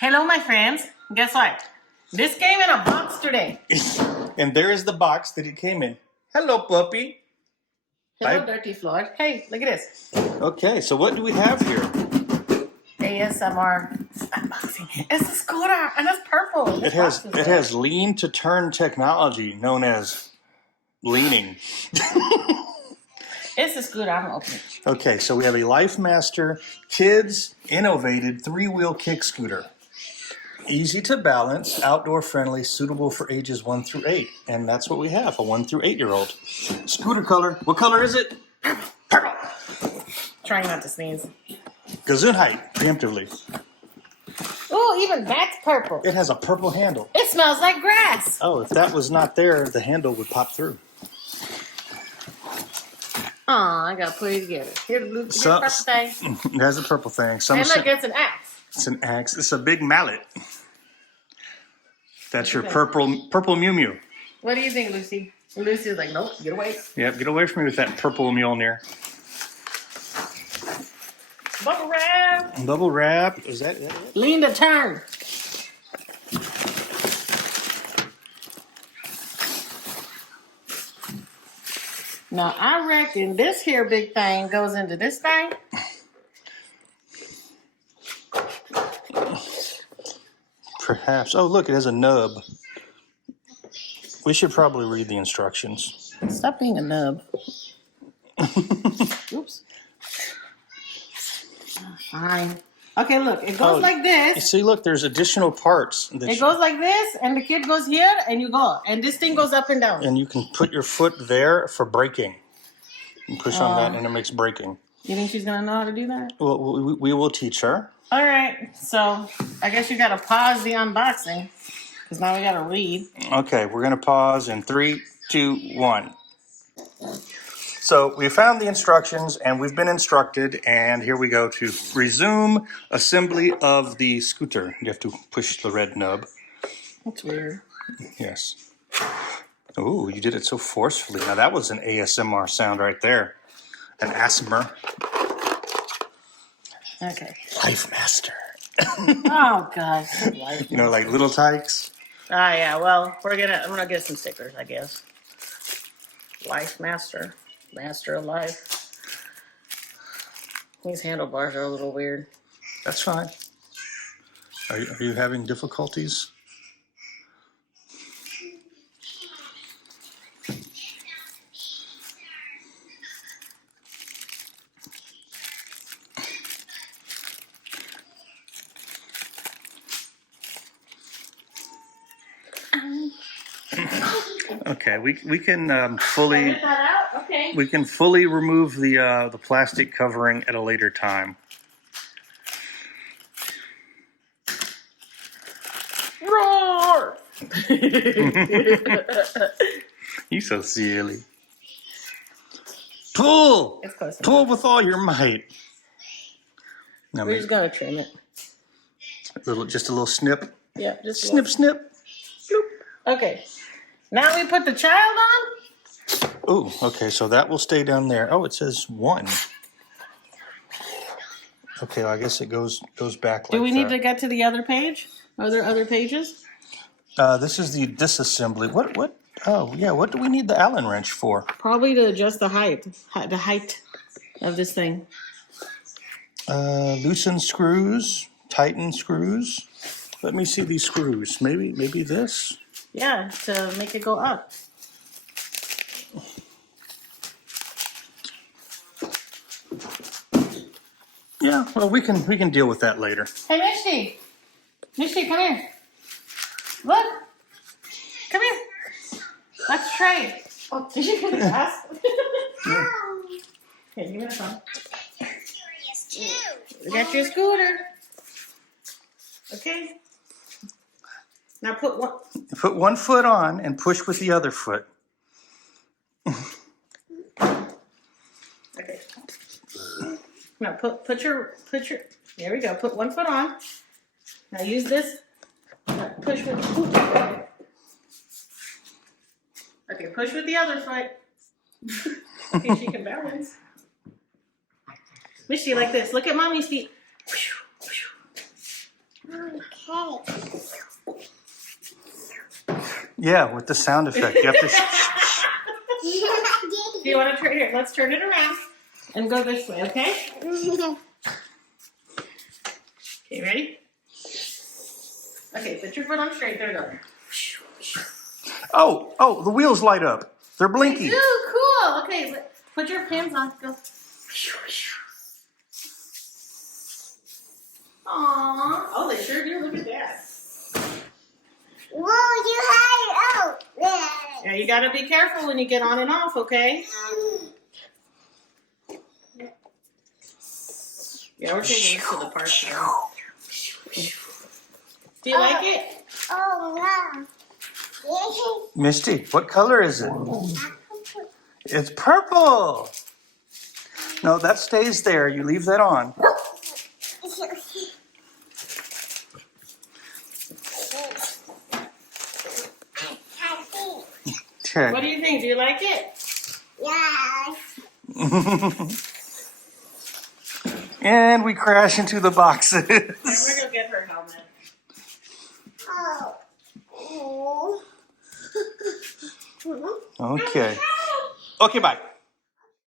Hello, my friends. Guess what? This came in a box today. And there is the box that it came in. Hello, puppy. Hello, Dirty Floyd. Hey, look at this. Okay, so what do we have here? ASMR unboxing. It's a scooter, and it's purple. It has lean to turn technology, known as leaning. It's a scooter. I'm opening. Okay, so we have a LifeMaster Kids Innovated 3-wheel kick scooter. Easy to balance, outdoor friendly, suitable for ages 1 through 8. And that's what we have, a 1 through 8-year-old. Scooter color. What color is it? Purple. Trying not to sneeze. Gesundheit, preemptively. Oh, even that's purple. It has a purple handle. It smells like grass. Oh, if that was not there, the handle would pop through. Aw, I gotta put it together. Here's the blue purple thing. It has a purple thing. And look, it's an axe. It's an axe. It's a big mallet. That's your purple Mew Mew. What do you think, Lucy? Lucy's like, nope, get away. Yep, get away from me with that purple Mjolnir. Bubble wrap. Bubble wrap. Is that it? Lean to turn. Now, I reckon this here big thing goes into this thing. Perhaps. Oh, look, it has a nub. We should probably read the instructions. Stop being a nub. Oops. Fine. Okay, look, it goes like this. See, look, there's additional parts. It goes like this, and the kid goes here, and you go. And this thing goes up and down. And you can put your foot there for braking. And push on that, and it makes braking. You think she's going to know how to do that? Well, we will teach her. All right, so I guess you got to pause the unboxing, because now we got to read. Okay, we're going to pause in 3, 2, 1. So we found the instructions, and we've been instructed, and here we go to resume assembly of the scooter. You have to push the red nub. That's weird. Yes. Ooh, you did it so forcefully. Now that was an ASMR sound right there. An ASMR. Okay. LifeMaster. Oh God. You know, like little tykes. Ah, yeah. Well, I'm gonna get some stickers, I guess. LifeMaster, Master of Life. These handlebars are a little weird. That's fine. Are you having difficulties? Okay, we can fully Get that out? Okay. we can fully remove the plastic covering at a later time. Roar! You so silly. Pull! It's close enough. Pull with all your might. Now, We're just gonna trim it. just a little snip. Yeah, just Snip, snip. Bloop. Okay. Now we put the child on. Oh, okay, so that will stay down there. Oh, it says 1. Okay, well, I guess it goes back like that. Do we need to get to the other page? Are there other pages? This is the disassembly. What? Oh, yeah, what do we need the Allen wrench for? Probably to adjust the height of this thing. Loosen screws, tighten screws. Let me see these screws. Maybe this? Yeah, to make it go up. Yeah, well, we can deal with that later. Hey, Misty. Misty, come here. Look. Come here. Let's try it. Oh, did you get the glass? Yeah. Here, give me the phone. We got your scooter. Okay. Now put one. Put one foot on and push with the other foot. Okay. Now put your. There we go. Put one foot on. Now use this. Push with. Ooh. Okay, push with the other foot. Okay, she can balance. Misty, like this. Look at mommy's feet. Okay. Yeah, with the sound effect. You have to. Do you want to turn here? Let's turn it around and go this way, okay? Okay, ready? Okay, put your foot on straight. There we go. Oh, the wheels light up. They're blinky. Ooh, cool. Okay, put your pins on. Go. Aww. Oh, they sure do. Look at that. Whoa, you had out there. Yeah, you gotta be careful when you get on and off, okay? Yeah, we're taking this to the park now. Do you like it? Oh, wow. Misty, what color is it? It's purple. No, that stays there. You leave that on. Okay. What do you think? Do you like it? Yeah. And we crash into the boxes. I'm gonna go get her helmet. Oh. Oh. Okay. Okay, bye.